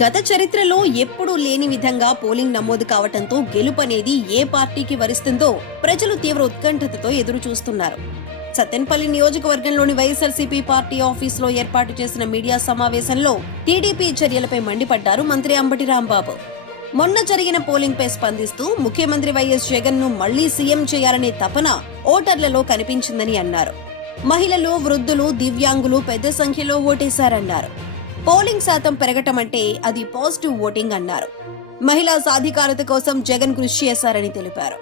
గత చరిత్రలో ఎప్పుడూ లేని విధంగా పోలింగ్ నమోదు కావటంతో గెలుపనేది ఏ పార్టీకి వరిస్తుందో ప్రజలు తీవ్ర ఉత్కంఠతతో ఎదురు చూస్తున్నారు సత్తెనపల్లి నియోజకవర్గంలోని వైఎస్ఆర్సీపీ పార్టీ ఆఫీసులో ఏర్పాటు చేసిన మీడియా సమావేశంలో టీడీపీ చర్యలపై మండిపడ్డారు మంత్రి అంబటి రాంబాబు. మొన్న జరిగిన పోలింగ్ పై స్పందిస్తూ ముఖ్యమంత్రి వైఎస్ జగన్ను మళ్ళీ సీఎం చేయాలనే తపన ఓటర్లలో కనిపించిందని అన్నారు. మహిళలు వృద్ధులు దివ్యాంగులు పెద్ద సంఖ్యలో ఓటేశారన్నారు. పోలింగ్ శాతం పెరగటం అంటే అది పాజిటివ్ ఓటింగ్ అన్నారు. మహిళా సాధికారత కోసం జగన్ కృషి చేశారని తెలిపారు.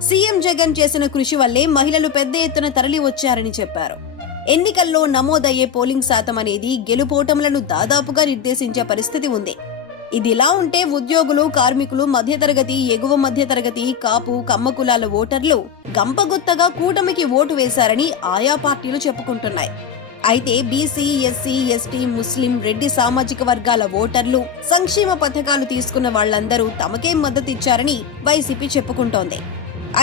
సీఎం జగన్ చేసిన కృషి వల్లే మహిళలు పెద్ద ఎత్తున తరలి వచ్చారని చెప్పారు. ఎన్నికల్లో నమోదయ్యే పోలింగ్ శాతం అనేది గెలుపోటములను దాదాపుగా నిర్దేశించే పరిస్థితి ఉంది. ఇదిలా ఉంటే ఉద్యోగులు కార్మికులు మధ్యతరగతి ఎగువ మధ్యతరగతి కాపు కమ్మ కులాల ఓటర్లు గంపగుత్తగా కూటమికి ఓటు వేశారని ఆయా పార్టీలు చెప్పుకుంటున్నాయి. అయితే బీసీ ఎస్సీ ఎస్టీ ముస్లిం రెడ్డి సామాజిక వర్గాల ఓటర్లు సంక్షేమ పథకాలు తీసుకున్న వాళ్ళందరూ తమకే మద్దతిచ్చారని వైసీపీ చెప్పుకుంటోంది.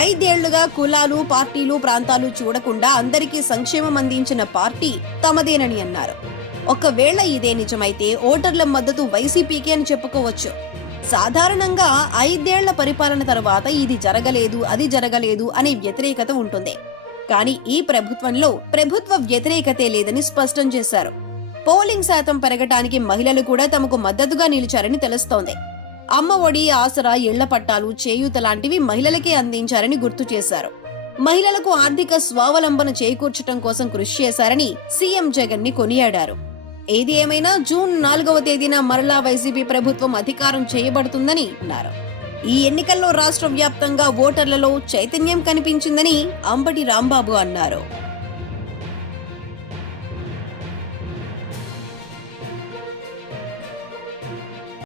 ఐదేళ్ళుగా కులాలు పార్టీలు ప్రాంతాలు చూడకుండా అందరికీ సంక్షేమం అందించిన పార్టీ తమదేనని అన్నారు. ఒకవేళ ఇదే నిజమైతే ఓటర్ల మద్దతు వైసీపీకి అని చెప్పుకోవచ్చు. సాధారణంగా ఐదేళ్ళ పరిపాలన తర్వాత ఇది జరగలేదు అది జరగలేదు అనే వ్యతిరేకత ఉంటుంది. కానీ ఈ ప్రభుత్వంలో ప్రభుత్వ వ్యతిరేకతే లేదని స్పష్టం చేశారు. పోలింగ్ శాతం పెరగటానికి మహిళలు కూడా తమకు మద్దతుగా నిలిచారని తెలుస్తోంది. అమ్మ ఒడి ఆసరా ఇళ్ళ పట్టాలు చేయూత లాంటివి మహిళలకే అందించారని గుర్తు చేశారు. మహిళలకు ఆర్థిక స్వావలంబన చేకూర్చడం కోసం కృషి చేశారని సీఎం జగన్ని కొనియాడారు. ఏది ఏమైనా జూన్ నాలుగవ తేదీన మరలా వైసీపీ ప్రభుత్వం అధికారం చేయబడుతుందని అన్నారు. ఈ ఎన్నికల్లో రాష్ట్ర వ్యాప్తంగా ఓటర్లలో చైతన్యం కనిపించిందని అంబటి రాంబాబు అన్నారు.